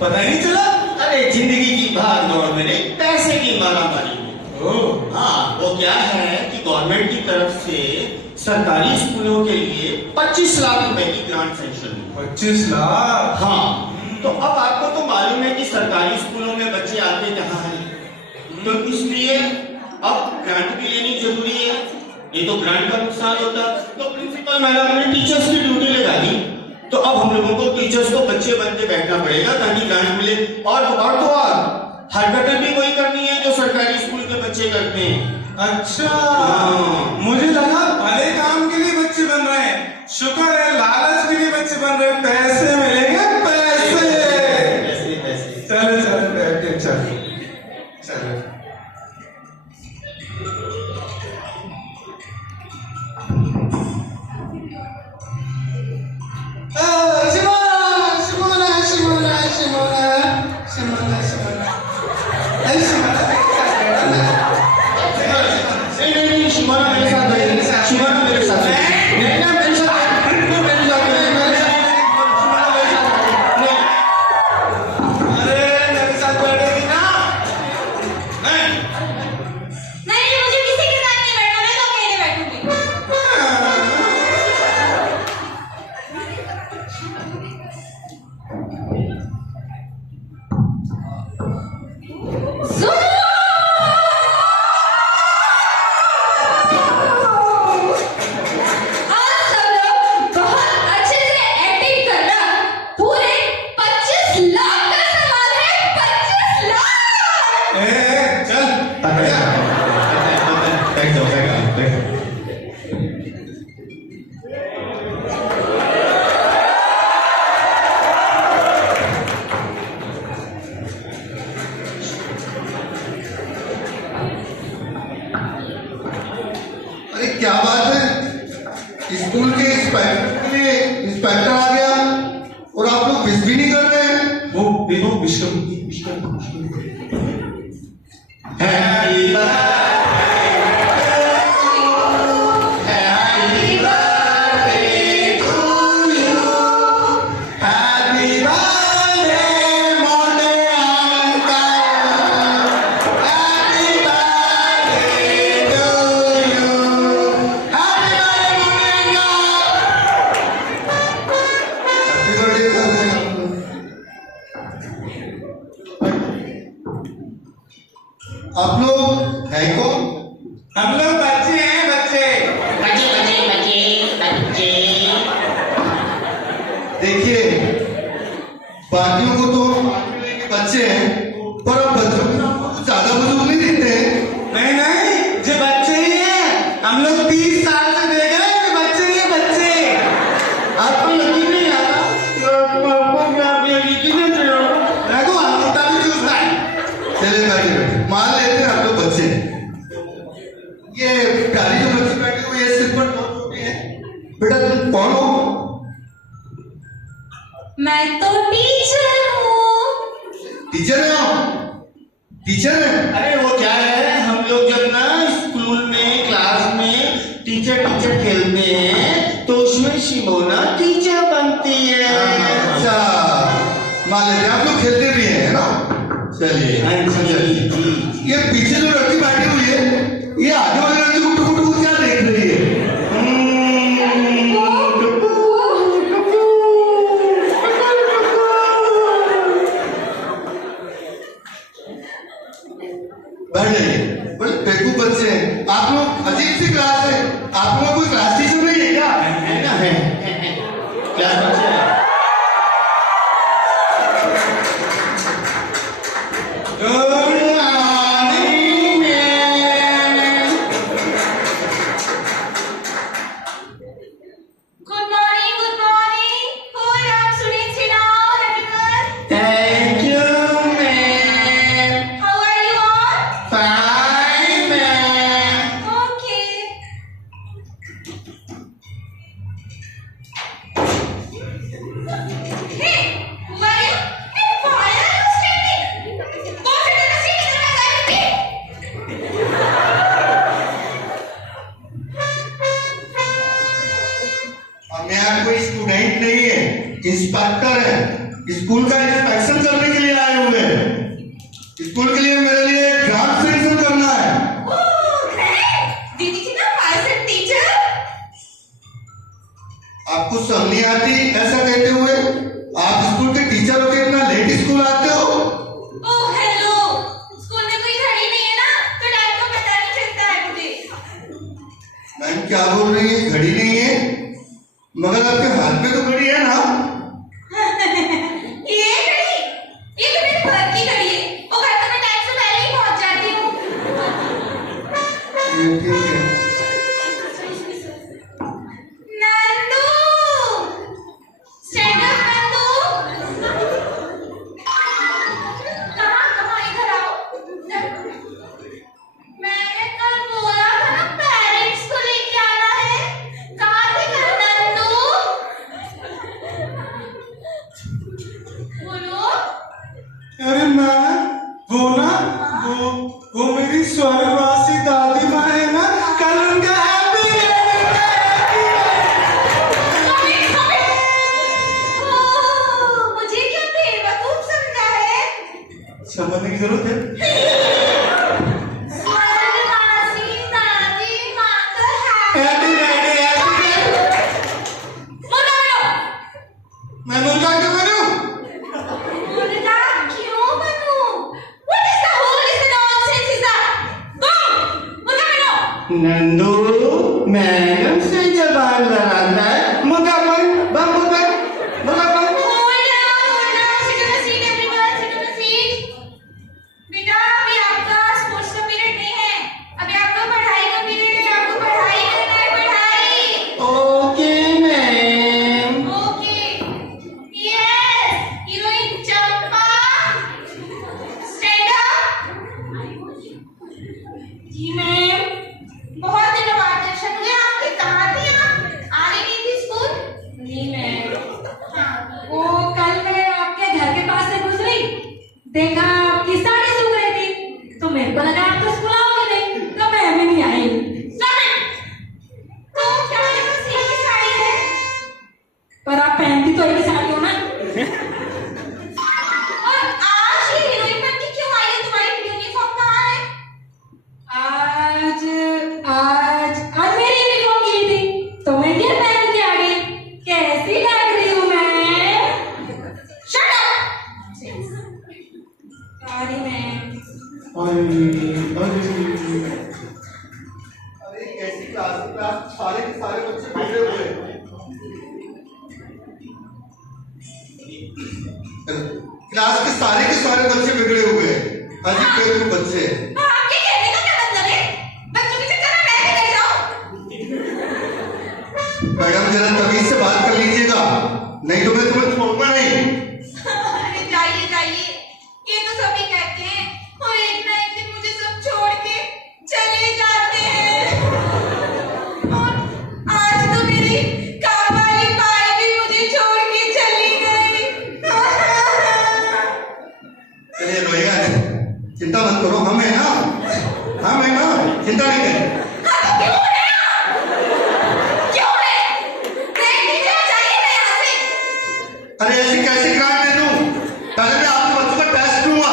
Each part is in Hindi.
पता ही नहीं चला। अरे जिंदगी की भाग दौड़ में नहीं, पैसे की मारामारी में। ओह, हाँ, वो क्या है कि गवर्नमेंट की तरफ से सरकारी स्कूलों के लिए 25 लाख रुपए की ग्रांट सेंक्शन हुई। 25 लाख। हाँ, तो अब आपको तो मालूम है कि सरकारी स्कूलों में बच्चे आते कहाँ हैं, तो इसलिए अब ग्रांट भी लेनी जरूरी है। ये तो ग्रांट का नुकसान होता, तो प्रिंसिपल मैडम ने टीचर्स की ड्यूटी लगा दी। तो अब हम लोगों को टीचर्स को बच्चे बनते बैठना पड़ेगा ताकि ग्रांट मिले। और हरकतें भी वही करनी है जो सरकारी स्कूल के बच्चे करते हैं। अच्छा, हाँ। मुझे लगा भले काम के लिए बच्चे बन रहे हैं। शुक्र है लालच के लिए बच्चे बन रहे हैं। पैसे मिलेंगे, पैसे। पैसे पैसे। चलो चलो बैठे, चलो चलो। नहीं, शिवाना मेरे साथ है। शिवाना मेरे साथ है। नहीं ना, मेरे साथ है। नहीं, मेरे साथ है। मेरे साथ है। शिवाना मेरे साथ है। नहीं। अरे मेरे साथ बैठेगी ना? नहीं। नहीं, मुझे किसी के साथ नहीं बैठना, मैं तो अकेले बैठूंगी। आज सब लोग बहुत अच्छे से एक्टिंग करना। पूरे 25 लाख का सवाल है, 25 लाख। चल बैठ जाओ, बैठ जाओ। अरे क्या बात है, स्कूल के इंस्पेक्टर आ गया और आप लोग मिस भी नहीं कर रहे हैं। वो देखो विश्व Happy birthday to you. Happy birthday, Monte Uncle. Happy birthday to you. Happy birthday, Monte Uncle. Happy birthday कर रहे हैं आप लोग है कौन? हम लोग बच्चे हैं, बच्चे। बच्चे बच्चे बच्चे बच्चे। देखिए, बाकियों को तो बच्चे हैं, पर अब बच्चों को आपको ज्यादा बुजुर्ग नहीं दिखते हैं। नहीं नहीं, ये बच्चे ही हैं। हम लोग 30 साल से देख रहे हैं कि बच्चे ही हैं, बच्चे। आपको यकीन नहीं आता? आपको क्या यकीन नहीं आता? देखो अंगूठा भी चूसता है। चले बैठे, मान लेते हैं आप लोग बच्चे हैं। ये प्यारी जो बच्ची बैठी हुई है, सिर पर बहुत छोटी है। बेटा तुम कौन हो? मैं तो टीचर हूँ। टीचर है आप? टीचर है? अरे वो क्या है, हम लोग जब ना स्कूल में क्लास में टीचर टीचर खेलते हैं तो उसमें शिमोना टीचर बनती है। अच्छा, मान लेते हैं आप लोग खेलते भी हैं, है ना? चलिए। हाँ जी, जी, जी। ये पीछे जो लड़की बैठी हुई है, ये आगे वाली लड़की को टुकु टुकु क्या देख रही है? बैठ जाइए। बड़े बेवकूफ बच्चे हैं आप लोग। अजीब सी क्लास है। आप लोगों को कोई क्लास टीचर नहीं है क्या? है ना, है। क्लास बच्चे हैं। Good morning ma'am. Good morning, good morning. कोई आप सुने छिड़ाओ रटकर। Thank you ma'am. How are you all? Fine ma'am. Okay. Hey, who are you? And why are you standing? Go sit in the seat and I will speak. अब मैं यहाँ कोई स्टूडेंट नहीं है, इंस्पेक्टर है। स्कूल का इंस्पेक्शन करने के लिए आए हुए हैं। स्कूल के लिए मेरे लिए ग्रांट सैंक्शन करना है। ओह ग्रेट, दीदी जी ना पर्सन टीचर। आपको समझ नहीं आती ऐसा कहते हुए? आप स्कूल के टीचर हो के इतना लेट स्कूल आते हो? ओह हेलो, स्कूल में कोई घड़ी नहीं है ना, तो टाइम का पता नहीं चलता है मुझे। मैम क्या बोल रही है? घड़ी नहीं है? मगर आपके हाथ में तो घड़ी है ना? ये घड़ी, ये तो मेरे घर की घड़ी है, वो घर तो मैं टाइम से पहले ही पहुंच जाती हूँ। ठीक है। Nandu, stand up Nandu. कहाँ इधर आओ। मैंने कल बोला था ना पेरेंट्स को लेके आना है, कहाँ थे कल नंदू? बोलो। अरे मैं वो मेरी स्वर्गवासी दादी माँ है ना, कल उनका हैप्पी मुझे क्या बेवकूफ समझा है? समझने की जरूरत है? स्वर्गवासी दादी माँ का हैप्पी बर्थडे। मुर्गा बनो। मैं मुर्गा क्यों बनूं? मुर्गा क्यों बनूं? What is the whole is the nonsense is that? Go, मुर्गा बनो। नंदू मैडम से जबान लड़ाता है। मुर्गा बन, मुर्गा बन। Hold on, sit on a seat everyone, sit on a seat. बेटा अभी आपका स्पोर्ट्स का पीरियड नहीं है, अभी आपका पढ़ाई का पीरियड है, आपको पढ़ाई करना है, पढ़ाई। Okay ma'am. Okay, yes, heroine Champa, stand up. जी मैम, बहुत दिनों बाद दर्शन हुए आपके, कहाँ थी आप? आ रही नहीं थी स्कूल? नहीं मैम। हाँ, वो कल मैं आपके घर के पास से गुजरी, देखा आपकी साड़ी सूख रही थी, तो मेरे को लगा आप तो स्कूल आओगे नहीं, तो मैं भी नहीं आई। stop it। तो क्या मेरे पास एक ही साड़ी है? पर आप पहनती तो एक ही साड़ी हो ना। और आज ये हीरोइन बन के क्यों आई है? तुम्हारी यूनिफॉर्म कहाँ है? आज आज आज मेरी यूनिफॉर्म गई थी, तो मैं ये पहन के आ गई। कैसी लग रही हूँ मैं? Shut up। Sorry ma'am. अरे कैसी क्लास सारे के सारे बच्चे बिगड़े हुए हैं। क्लास के सारे बच्चे बिगड़े हुए हैं। अजीब बेवकूफ बच्चे हैं। आपके कहने का क्या मतलब है? बच्चों के चक्कर में मैं बिगड़ जाऊं? मैडम जरा तमीज से बात कर लीजिएगा, नहीं तो मैं तुम्हें छोड़ूंगा नहीं। अरे जाइए जाइए, ये तो सभी कहते हैं और एक ना एक दिन मुझे सब छोड़ के चले जाते हैं। और आज तो मेरी काम वाली बाई भी मुझे छोड़ के चली गई। चलिए रोएगा नहीं, चिंता मत करो, हम है ना, चिंता नहीं करें। हाँ तो क्यों है आप? क्यों है? देख लीजिए, जाइए ना यहाँ से। अरे ऐसी कैसी ग्रांट दे दूं? पहले मैं आपके बच्चों का टेस्ट लूंगा,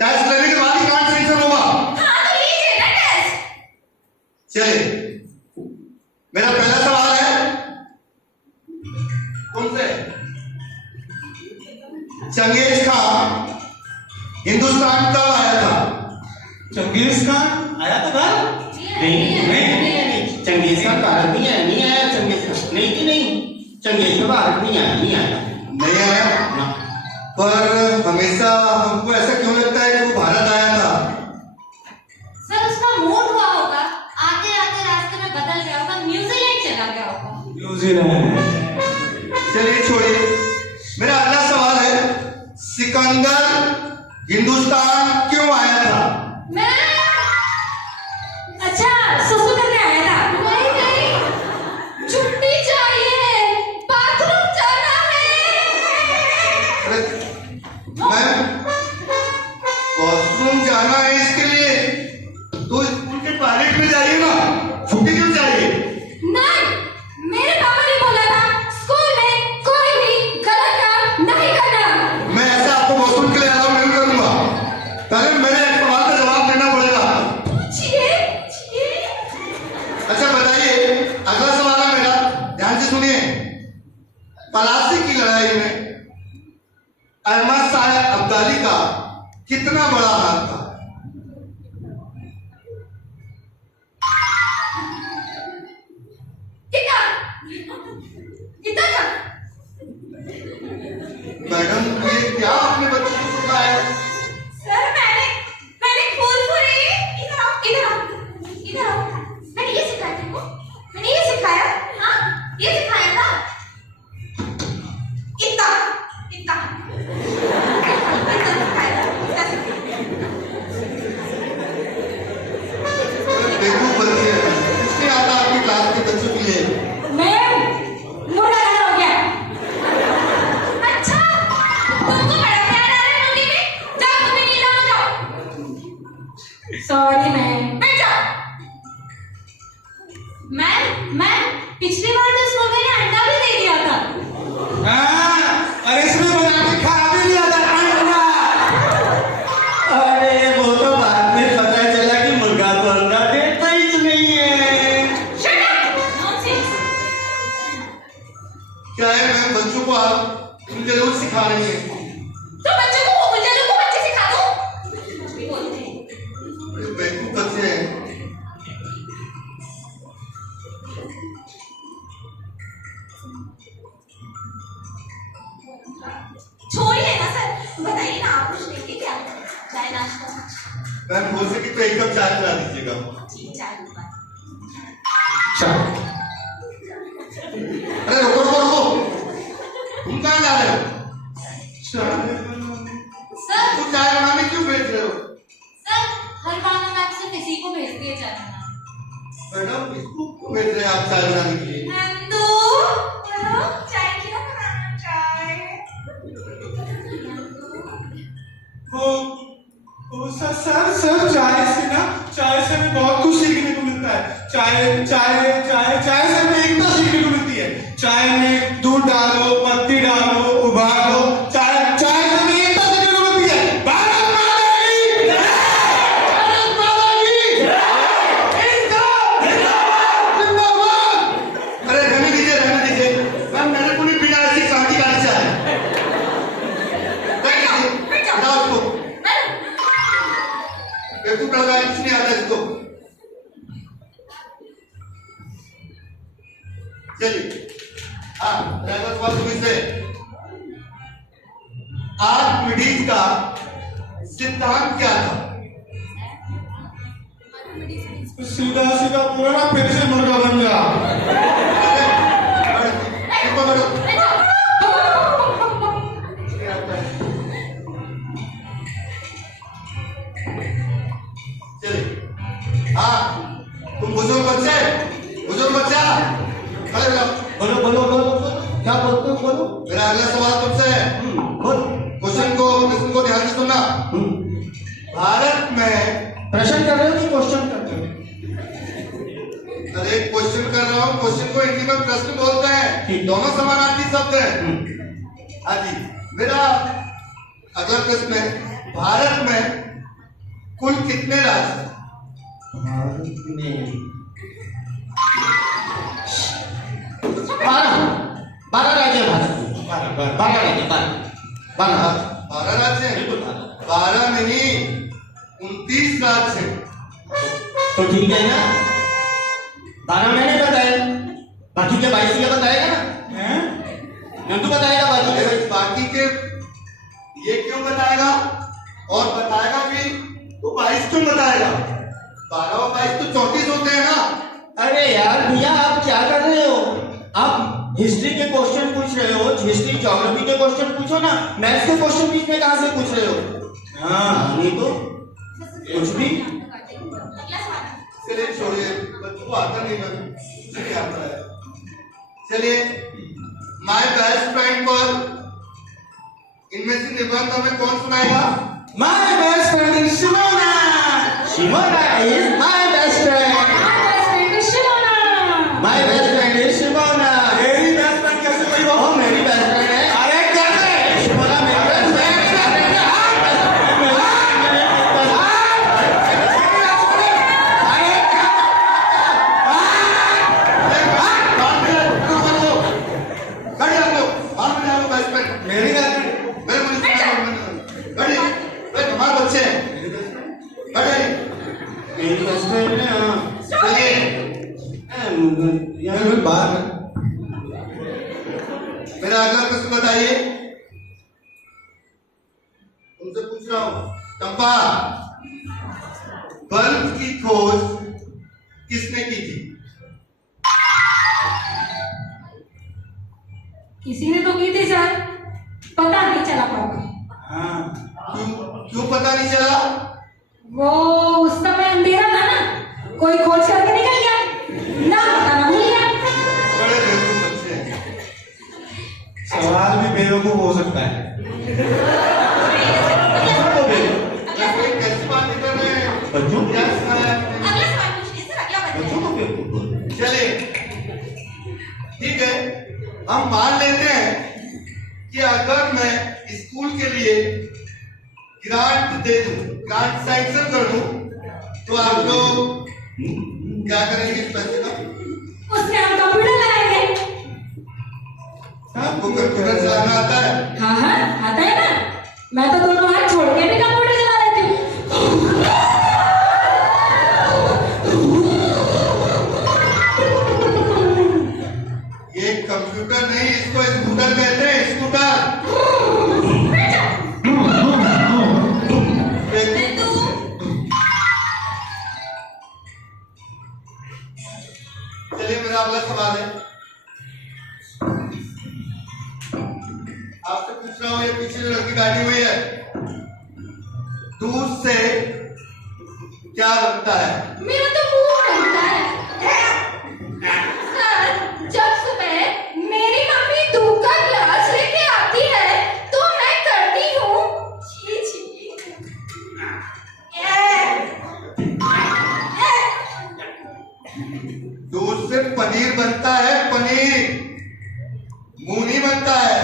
टेस्ट लेने के बाद ही ग्रांट सैंक्शन होगा। हाँ तो लीजिए ना टेस्ट। चलिए, मेरा पहला सवाल है तुमसे, चंगेज खान हिंदुस्तान कब आया था? चंगेज खान आया था कल? नहीं, चंगेज खान भारत नहीं आया चंगेज खान। नहीं, चंगेज खान भारत नहीं आया। नहीं आया, पर हमेशा हमको ऐसा क्यों लगता है कि वो भारत आया था? सर उसका मूड हुआ होगा, आते आते रास्ते में बदल गया होगा, न्यूजीलैंड चला गया होगा। न्यूजीलैंड। चलिए छोड़िए, मेरा अगला सवाल है, सिकंदर हिंदुस्तान क्यों आया था? मैं अच्छा सुसु करने आया था। नहीं, छुट्टी चाहिए, बाथरूम जाना है। अरे, मैं वॉशरूम जाना है, इसके लिए तो स्कूल के टॉयलेट में जाइए ना, छुट्टी क्यों चाहिए? नहीं, मेरे पापा ने बोला था स्कूल में कोई भी गलत काम नहीं करना। हैं। बैठ जाओ। मैम पिछली बार तो इस मुर्गे ने अंडा भी दे दिया था। हाँ, और इसमें बना के खा भी लिया था अंडा। अरे वो तो बाद में पता चला कि मुर्गा तो अंडा देता ही नहीं है। Shut up! Nonsense! क्या है मैम, बच्चों को आप जरूर सिखा रही हैं। तो बच्चों को मुझे को बच्चे सिखा दो। कुछ भी बोलते हैं। ये बेवकूफ बच्चे हैं। छोड़िए ना सर, बताइए ना आप कुछ लेंगे क्या? चाय नाश्ता? मैम हो सके तो एक कप चाय पिला दीजिएगा। जी चाय दूंगा। चाय। अरे रुको रुको रुको, तुम कहाँ जा रहे हो? सर तुम चाय बनाने क्यों भेज रहे हो? सर हर बार हम आपसे किसी को भेजती है चाय बनाना। मैडम इसको क्यों भेज रहे हैं आप चाय बनाने के लिए? नंदू बोलो चाय क्यों बनाना? चाय वो सर चाय से ना, चाय से हमें बहुत कुछ सीखने को मिलता है। चाय से हमें एकता सीखने को मिलती है। चाय में दूध डालो, पत्ती डालो, उबालो, चाय से हमें एकता सीखने को मिलती है। भारत माता की जय! भारत माता की जय! जिंदाबाद! अरे रहने दीजिए। मैम मैंने पूरी बिना ऐसी काटी गाड़ी चाय। बैठ जाओ। बताओ इसको। मैडम बेवकूफ लगा है, कुछ नहीं आता इसको। चलिए, हाँ ड्राइवर सवाल तुम्हें से आर्किमिडीज का सिद्धांत क्या था? सीधा सीधा बोलो ना, फिर से मुर्गा बन जा। बैठ जाओ। चलिए, हाँ तुम बुजुर्ग बच्चा खड़े हो जाओ। बोलो क्या बोलते हो? बोलो। मेरा अगला सवाल तुमसे है। बोल। क्वेश्चन को ध्यान से सुनना। भारत में प्रश्न कर रहे हो कि क्वेश्चन कर रहे हो? अरे क्वेश्चन कर रहा हूँ। क्वेश्चन को हिंदी में प्रश्न बोलते हैं। दोनों समानार्थी शब्द हैं। हाँ जी, मेरा अगला प्रश्न है, भारत में कुल कितने राज्य हैं? भारत में 12 राज्य है। भारत में 12 राज्य। 12 राज्य हैं। 12 नहीं, 29 राज्य हैं। तो ठीक है ना, 12 मैंने बताया, बाकी के 22 का बताएगा ना? हैं? नंदू बताएगा बाकी के। अरे बाकी के ये क्यों बताएगा? और बताएगा भी तो 22 क्यों बताएगा? 12 और 22 तो 34 होते हैं ना। अरे यार भैया, आप क्या कर रहे हो? आप हिस्ट्री के क्वेश्चन पूछ रहे हो, हिस्ट्री ज्योग्राफी के क्वेश्चन पूछो ना। मैथ्स के क्वेश्चन बीच में कहां से पूछ रहे हो? हाँ नहीं तो कुछ भी। अगला सवाल। चलिए छोड़िए, बच्चों को आता नहीं है, कुछ नहीं आता है। चलिए, माय बेस्ट फ्रेंड पर इनमें से निबंध हमें कौन सुनाएगा? My best friend is Shimona. Shimona is my best friend. My best friend is Shimona. My best friend is Shimona. मेरी best friend कैसे कोई वो बात? मेरी बेस्ट फ्रेंड है। अरे कैसे? शिमोना मेरी बेस्ट फ्रेंड है। मेरी best friend। हमारे बच्चे हैं। मेरी बेस्ट फ्रेंड है। हाँ। मैं बाहर में। मेरा अगला प्रश्न बताइए। तुमसे पूछ रहा हूं, चंपा, बल्ब की खोज किसने की थी? किसी ने तो की थी सर, पता नहीं चला पाऊंगा। हाँ। क्यों पता नहीं चला? वो उस समय अंधेरा था ना, कोई खोज करके निकल गया, ना पता ना भूल गया। बड़े बेवकूफ बच्चे हैं। सवाल भी बेवकूफ हो सकता है। कैसी बातें कर रहे हैं? बच्चों क्या सुनाया हम मान लेते हैं कि अगर मैं स्कूल के लिए ग्रांट दे दूं, ग्रांट सैंक्शन कर दूं, तो आप लोग क्या करेंगे इस पैसे का? उसमें हम कंप्यूटर लगाएंगे। आपको कंप्यूटर चलाना आता है? हाँ हाँ आता है ना, मैं तो दोनों हाथ छोड़ के भी कंप्यूटर चला लेती हूँ। ये कंप्यूटर नहीं, इसको स्कूटर कहते हैं, स्कूटर। चलिए मेरा अगला सवाल है, आपसे पूछ रहा हूँ, ये पीछे जो लड़की बैठी हुई है, दूध से क्या बनता है? मेरा तो मुंह बनता है। सर, जब सुबह मेरी मम्मी दूध का गिलास लेके आती है तो मैं करती हूँ छी छी। दूध से पनीर बनता है, पनीर। मुंह नहीं बनता है,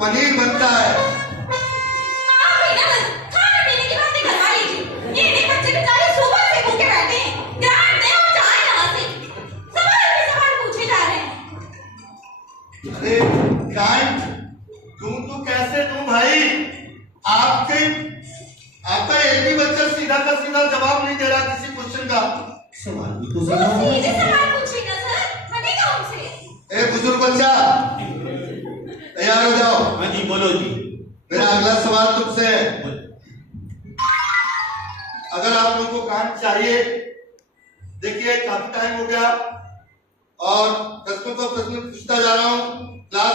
पनीर बनता है। आप ही ना खाने पीने की बातें करवा लीजिए। ये नहीं बच्चे बेचारे सुबह से भूखे बैठे हैं। ग्रांट दे और जाए यहाँ से। सवाल पूछे जा रहे हैं। अरे ग्रांट दूं तो कैसे दूं भाई? आपका एक भी बच्चा सीधा का सीधा जवाब नहीं दे रहा किसी क्वेश्चन का। सवाल भी तो तो सीधा है। सीधे सवाल पूछिए ना सर, हटेगा उनसे। ए बुजुर्ग बच्चा, तैयार हो जाओ। हाँ जी बोलो जी। मेरा अगला सवाल तुमसे है, अगर आप लोगों को ग्रांट चाहिए, देखिए काफी टाइम हो गया और प्रश्नों पर प्रश्न पूछता जा रहा हूँ। क्लास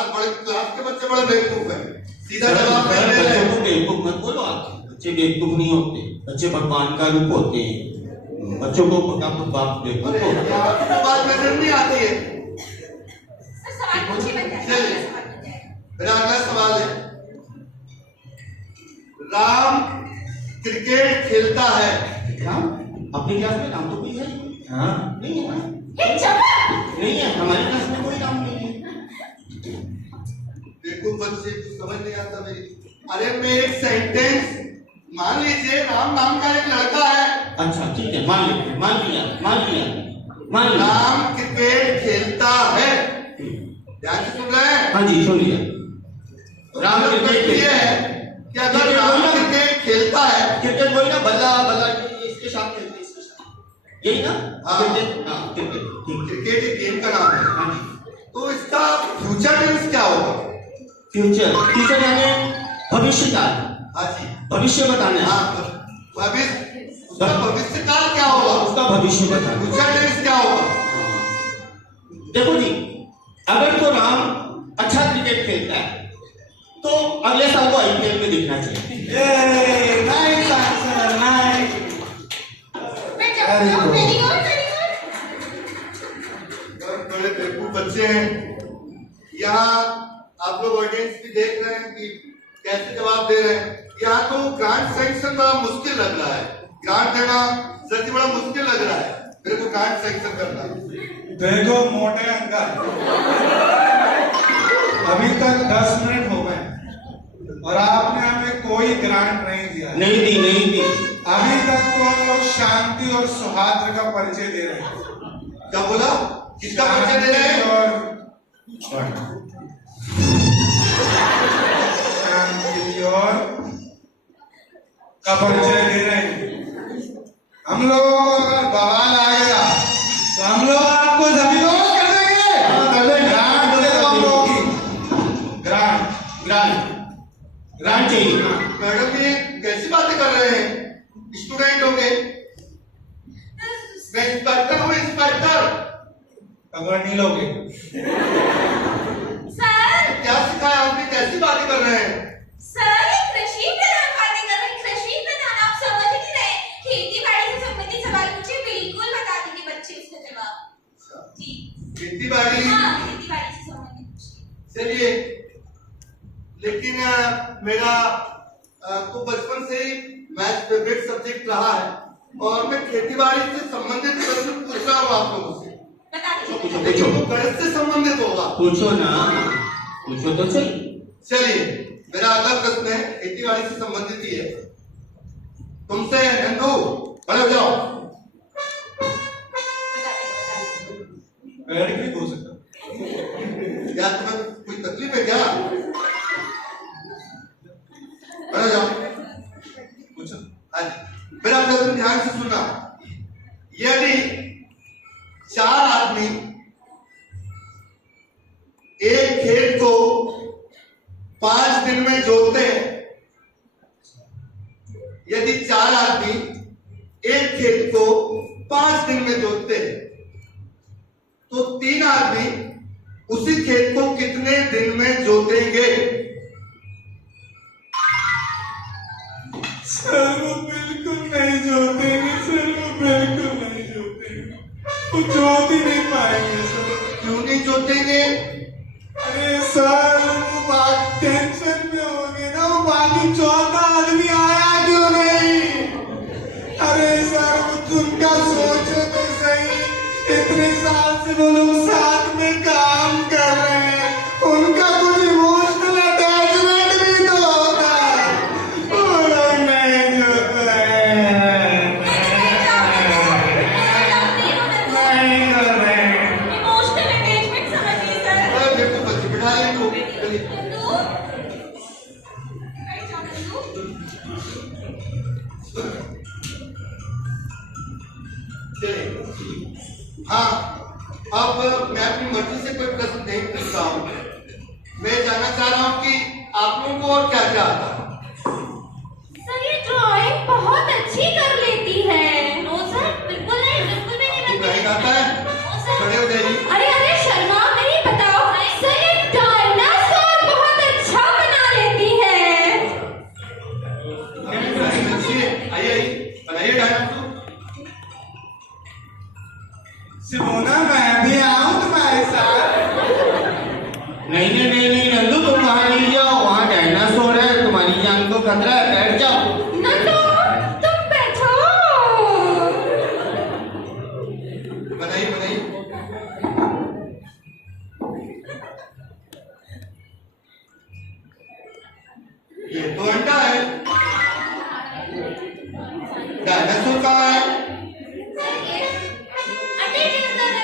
के बच्चे बड़े बेवकूफ हैं, सीधा जवाब नहीं दे रहे। बच्चों को बेवकूफ मत बोलो आप। बच्चे बेवकूफ नहीं होते, बच्चे भगवान का रूप होते हैं। बच्चों को फटाफट बाप बेवकूफ अरे होता है। आपको बात नजर नहीं आती है। सर सवाल पूछिए, बन जाएगा। चलिए। सवाल बन जाएगा। मेरा अगला सवाल है, राम क्रिकेट खेलता है। राम अपनी क्लास में राम तो कोई है? हाँ नहीं है ना? ये जवाब नहीं है, हमारी क्लास में कोई राम नहीं है। देखो बच्चे कुछ समझ नहीं आता मेरी। अरे मैं एक सेंटेंस, मान लीजिए राम नाम का एक लड़का है। अच्छा ठीक है, मान लिया। राम क्रिकेट खेलता है। ध्यान से सुन रहे हैं? हाँ जी सुन लिया। राम क्रिकेट ये खेलता है है कि अगर राम क्रिकेट खेलता है, क्रिकेट वही ना, बल्ला इसके साथ खेलते हैं, इसके साथ यही ना? हाँ। क्रिकेट, हाँ क्रिकेट ठीक। क्रिकेट एक गेम का नाम है, हाँ जी। तो इसका फ्यूचर टेंस क्या होगा? फ्यूचर यानी भविष्य काल। हाँ जी, भविष्य बताना है। हाँ भविष्य, उसका भविष्य काल क्या होगा? उसका भविष्य बताना। फ्यूचर टेंस क्या होगा? देखो जी, अगर तो राम अच्छा क्रिकेट खेलता है तो अगले साल को आईपीएल में दिखना चाहिए। Nice answer, nice. मैं जवाब वेरी गुड। बड़े बेवकूफ बच्चे हैं। यहाँ आप लोग ऑडियंस भी देख रहे हैं कि कैसे जवाब दे रहे हैं। यहाँ तो ग्रांट सैंक्शन बड़ा मुश्किल लग रहा है, ग्रांट देना सच बड़ा मुश्किल लग रहा है मेरे को ग्रांट सैंक्शन करना। देखो मोटे अंकल, अभी तक 10 मिनट हो गए और आपने हमें कोई ग्रांट नहीं दिया। नहीं दी। अभी तक तो हम लोग शांति और सौहार्द का परिचय दे रहे हैं। क्या बोला? किसका परिचय दे रहे हैं? शांति और का परिचय दे रहे हैं। हम लोगों को अगर बवाल आएगा तो हम लोग आपको जमीनों कर देंगे। ग्रांट दे दो हम लोगों की। ग्रांट चाहिए। मैडम ये कैसी बातें कर रहे हैं? स्टूडेंट होंगे, मैं इंस्पेक्टर हूँ, इंस्पेक्टर। अगर नहीं लोगे सर क्या सिखाया आपने? कैसी बातें कर रहे हैं? सर ये कृषि प्रधान बातें कर रहे हैं। कृषि प्रधान आप समझ नहीं रहे। खेती बाड़ी से संबंधित सवाल पूछे, बिल्कुल बता देंगे बच्चे उसका जवाब। जी खेती बाड़ी। हाँ, खेती बाड़ी से संबंधित पूछिए। चलिए, लेकिन मेरा तो बचपन से ही मैथ फेवरेट सब्जेक्ट रहा है और मैं खेती बाड़ी से संबंधित प्रश्न पूछ रहा हूँ आप लोगों से। बता पूछो लेकिन पूछो वो गणित से संबंधित होगा। पूछो ना, पूछो तो सही। चलिए, मेरा अगला प्रश्न है खेतीबाड़ी से संबंधित ही है। तुमसे नंदू, खड़े हो जाओ। बैठ के नहीं बोल सकता। यार तुम्हें कोई तकलीफ है क्या? खड़े हो जाओ। पूछो। हाँ जी, मेरा प्रश्न ध्यान से सुनना। यदि 4 आदमी एक खेत को 5 दिन में जोतते हैं, यदि 4 आदमी एक खेत को 5 दिन में जोतते हैं, तो 3 आदमी उसी खेत को कितने दिन में जोतेंगे? सर वो बिल्कुल नहीं जोतेंगे, सर वो बिल्कुल नहीं जोतेंगे, वो जोत ही नहीं पाएंगे सर। क्यों नहीं जोतेंगे? अरे सर वो बात टेंशन में होंगे ना, वो बाकी चौथा आदमी आया क्यों नहीं? अरे सर वो उनका सोचो तो सही, इतने साल से वो लोग साथ में काम कर रहे हैं, उनका कुछ इमोशनल अटैचमेंट भी तो होता है, वो लोग नहीं जोत रहे हैं, नहीं कर रहे हैं। इमोशनल अटैचमेंट समझिए सर। अरे देखो बच्चे, बिठा लें इनको। चलिए। नंदू, बैठ जाओ नंदू। चलिए। हाँ, अब मैं अपनी मर्जी से कोई प्रश्न नहीं पूछ रहा हूँ। मैं जानना चाह रहा हूँ कि आप लोगों को और क्या क्या आता है। सर ये ड्राइंग बहुत अच्छी कर लेती है। नो सर, बिल्कुल नहीं, बिल्कुल भी नहीं आपको बनती। ड्राइंग आता है? No sir. खड़े हो जाइए। अरे अरे शर्मा, नहीं बताओ। सर ये डायनासोर बहुत अच्छा बना लेती है। ड्राइंग अच्छी है। आइए आइए, बनाइए डायनासोर। सिमोना मैं भी आऊं तुम्हारे साथ? नहीं नहीं नहीं नहीं नंदू, तुम वहां नहीं जाओ, वहां डायनासोर है, तुम्हारी जान को खतरा है, बैठ जाओ। नंदू, तुम बैठो। बनाइए बनाइए। ये तो अंडा है। डायनासोर कहाँ है? सर ये अंडे के अंदर है।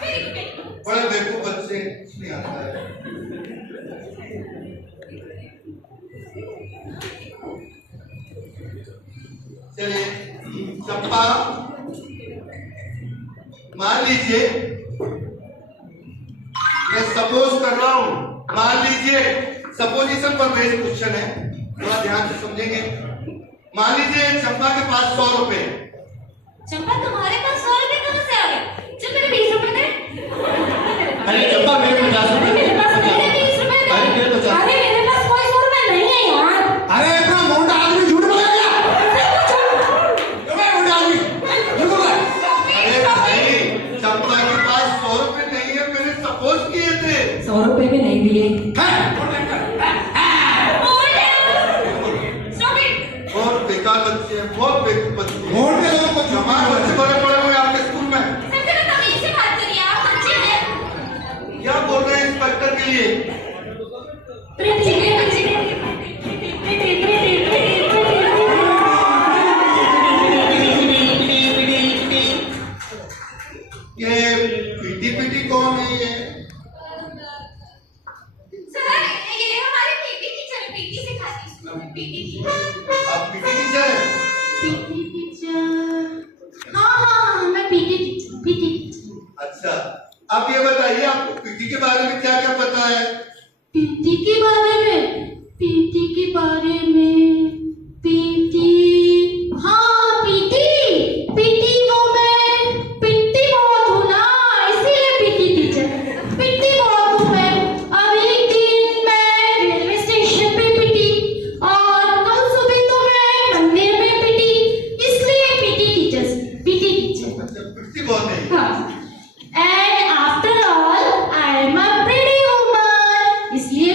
Very good. बड़े बेवकूफ बच्चे, कुछ नहीं आता है। चलिए, चंपा, मान लीजिए मैं सपोज कर रहा हूं, मान लीजिए सपोजिशन पर बेस्ड क्वेश्चन है, थोड़ा ध्यान से समझेंगे। मान लीजिए चंपा के पास 100 रुपए। चंपा, तुम्हारे पास 100 रुपए कहाँ से आ गए? चल मेरे 20 रुपए दे। अरे चंपा, मेरे 50 रुपए। मेरे पास मेरे 20 रुपए दे। अरे मेरे 50। अरे मेरे पास कोई 100 रुपए नहीं है यार। अरे इतना मोटा आदमी झूठ बोला क्या? तुम्हें मोटा आदमी झूठ बोला? अरे भाई, चंपा के पास 100 रुपए नहीं है, मैंने सपोज किए थे। 100 रुपए भी नहीं दिए। Stop it! बहुत बेकार बच्चे हैं, बहुत बेवकूफ बच्चे हैं। मोटे लोगों को झूठ हमारे बच्चे बड़े पड़े हुए हैं आपके स्कूल में। सर जरा तमीज से बात करिए, आप बच्चे हैं। क्या बोल रहे हैं इंस्पेक्टर के लिए? बच्चे हैं, बच्चे हैं। ये पीटी पीटी कौन है ये? सर ये हमारे पीटी टीचर है, पीटी सिखाती है स्कूल में, पीटी टीचर। आप पीटी टीचर हैं? PT teacher. हाँ हाँ, मैं पीटी टीचर, पीटी टीचर। अच्छा, आप ये बताइए आपको पीटी के बारे में क्या क्या पता है? पीटी के बारे में, पीटी के बारे में, पीटी, हाँ पीटी, पीटी वो मैं पिट्टी बहुत हूँ ना, इसीलिए पीटी टीचर। पिट्टी बहुत हूँ मैं। अब एक दिन मैं रेलवे स्टेशन पे पिटी और कल सुबह तो मैं मंदिर में पिटी, इसलिए पीटी टीचर, पीटी टीचर। अच्छा, पीटी बहुत है। हाँ। And after all, I am a pretty woman, इसलिए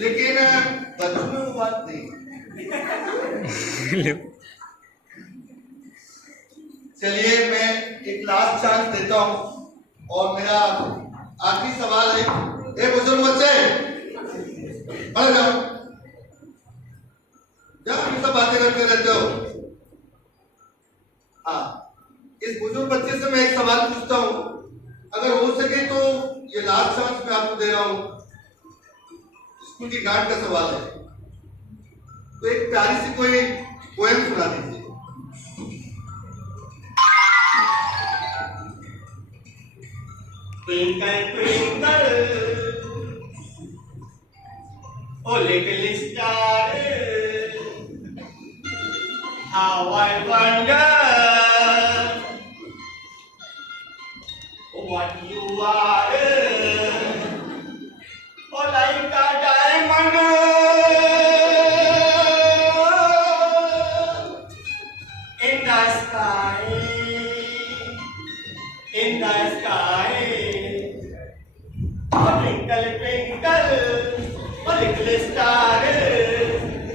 लेकिन बच्चों में वो बात नहीं। चलिए मैं एक लास्ट चांस देता हूं और मेरा आखिरी सवाल है। ए बुजुर्ग बच्चे, अरे जाओ जाओ, ये सब बातें करते रहते हो। हाँ, इस बुजुर्ग बच्चे से मैं एक सवाल पूछता हूं, अगर हो सके तो ये लास्ट चांस मैं आपको दे रहा हूं। स्कूल की गार्ड का सवाल है, तो एक प्यारी सी कोई पोएम सुना दीजिए। Twinkle, twinkle, oh little star, how I wonder what you are. Oh, like a diamond in the sky, in the sky. Oh, twinkle, twinkle, oh little star,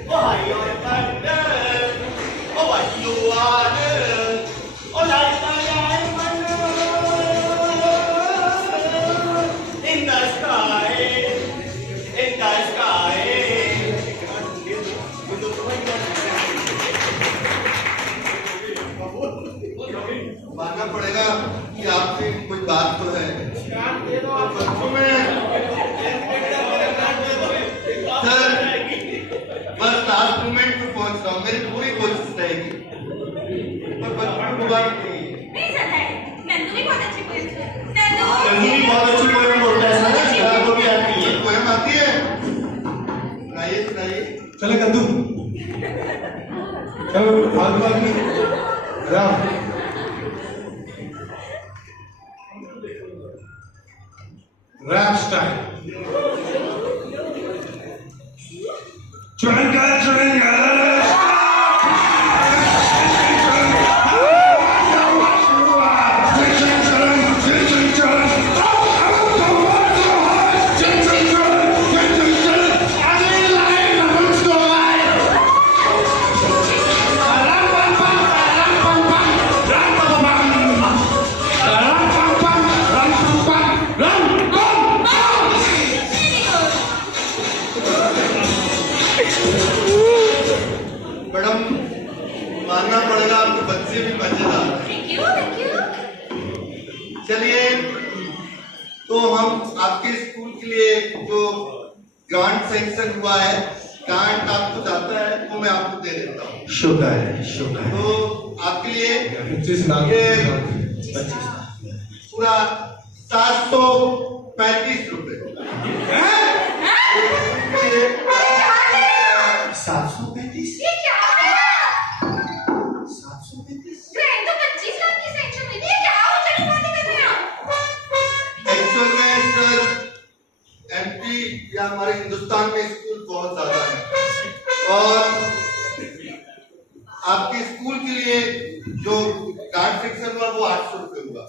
oh how I wonder, oh what you are, oh like a diamond in the sky, in the sky. मानना पड़ेगा कि आपकी कुछ बात तो है। तो बच्चों में सर बस लास्ट मोमेंट पे पहुंच रहा हूँ, मेरी पूरी कोशिश रहेगी, पर बच्चों को बात नहीं। नहीं सर है, नंदू भी बहुत अच्छी पोएम नंदू भी बहुत अच्छी पोएम बोलता है सर, चित्रा को भी आती है। पोएम आती है, सुनाइए सुनाइए। चले कद्दू, चलो फालतू बात नहीं। Ram rap style. Twinkle, twinkle, madam मानना पड़ेगा आपके बच्चे भी मजेदार हैं। Thank you. चलिए तो हम आपके स्कूल के लिए जो ग्रांट सैंक्शन हुआ है, ग्रांट आपको जाता है तो मैं आपको दे देता हूँ। शुक्र है, शुक्र है। तो आपके लिए 25 लाख ये पूरा 735 रुपए। 735? ये क्या हो गया? 735? ग्रैंड तो 25 लाख की सेंचुरी हुई थी, ये क्या हो बातें कर रहे हो? एक्चुअल में सर एमपी या हमारे हिंदुस्तान में स्कूल बहुत ज्यादा है और आपके स्कूल के लिए जो ग्रांट सेक्शन हुआ वो 800 रुपए हुआ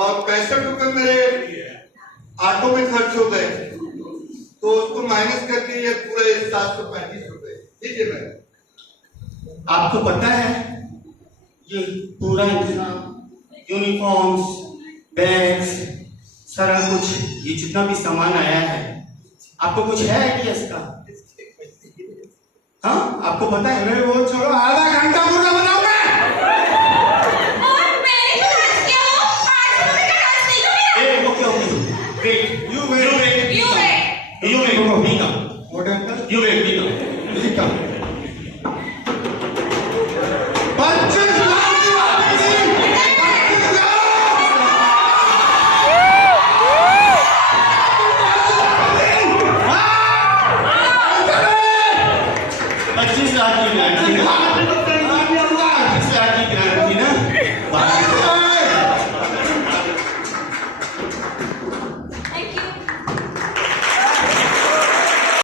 और 65 रुपए मेरे ऑटो में खर्च हो गए, तो उसको माइनस करके ये पूरे 735 रुपए दीजिए मैडम। आपको पता है ये पूरा इंतजाम, यूनिफॉर्म्स, बैग्स, सारा कुछ, ये जितना भी सामान आया है, आपको कुछ है आइडिया इसका? हाँ, आपको पता है? अरे वो छोड़ो, आधा घंटा मुर्गा बनाऊं मैं। और मैंने जो डांस किया वो 800 रुपए का डांस नहीं था मेरा। ए, okay okay, wait, You wait. you wait, You wait. you wait, me now, What happened? you wait, me now. Please come.